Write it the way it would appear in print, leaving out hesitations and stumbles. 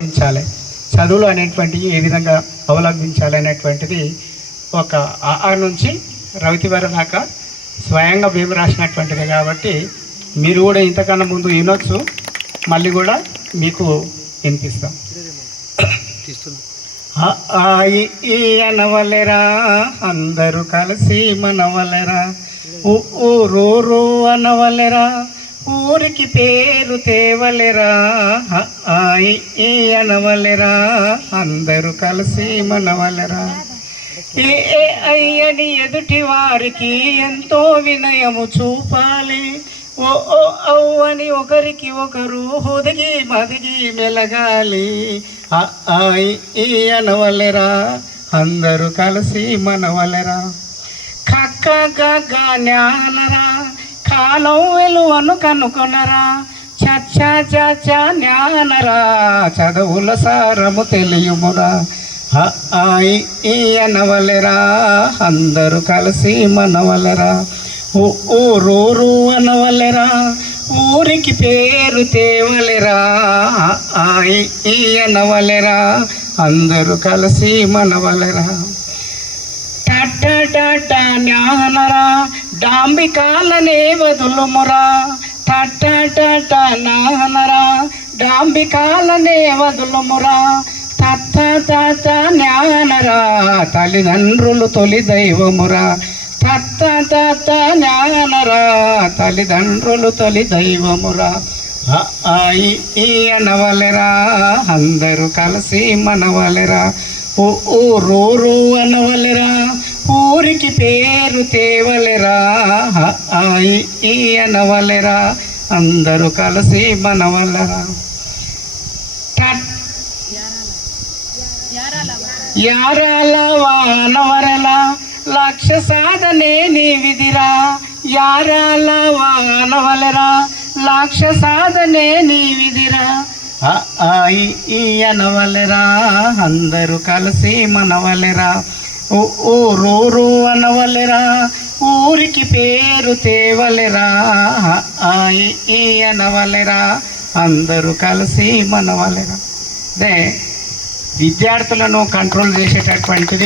అవలంబించాలి, చదువులు అనేటువంటివి ఏ విధంగా అవలంబించాలి అనేటువంటిది ఒక ఆ నుంచి రవితివర దాకా స్వయంగా మేము రాసినటువంటిది. కాబట్టి మీరు కూడా ఇంతకన్నా ముందు వినొచ్చు, మళ్ళీ కూడా మీకు వినిపిస్తాం. అనవలెరా అందరూ కలిసి మనవలెరా, ఊరు అనవలెరా ఊరికి పేరు తేవలెరా, అనవలెరా అందరూ కలిసి మనవలెరా. ఏ అయ్యని ఎదుటి వారికి ఎంతో వినయము చూపాలి, ఓ అవ్వని ఒకరికి ఒకరు ఒదిగి మదిగి మెలగాలి, అనవలెరా అందరూ కలిసి మనవలెరా. కక్క జ్ఞానరా కాలం వెలువను కనుకొనరా, చచ్చ జ్ఞానరా చదువుల సారము తెలియమురా, అనవలెరా అందరూ కలిసి మనవలెరా. ఊరు అనవలెరా ఊరికి పేరు తేవలెరా, అనవలెరా అందరూ కలిసి మనవలెరా. టట్ట జ్ఞానరా డాంబికాలనే వదులుమురా, టట్ట నానరా డాంబికాలనే వదులుమురా. తత్త జ్ఞానరా తల్లిదండ్రులు తొలి దైవమురా, తత్త జ్ఞానరా తల్లిదండ్రులు తొలి దైవమురా. అనవలెరా అందరూ కలిసి మనవలెరా. ఊరు అనవలెరా ఊరికి పేరు తేవలెరా, అనవలెరా అందరూ కలిసి మనవలెరా. యారాల వానవరల లక్ష్య సాధనే నీ విధిరా, యారాల వానవలెరా లక్ష్య సాధనే నీ విధిరా, అనవలెరా అందరూ కలిసి మనవలెరా. ఊరు అనవలెరా ఊరికి పేరు తేవలెరా, అనవలెరా అందరూ కలిసి మనవలెరా. అదే విద్యార్థులను కంట్రోల్ చేసేటటువంటిది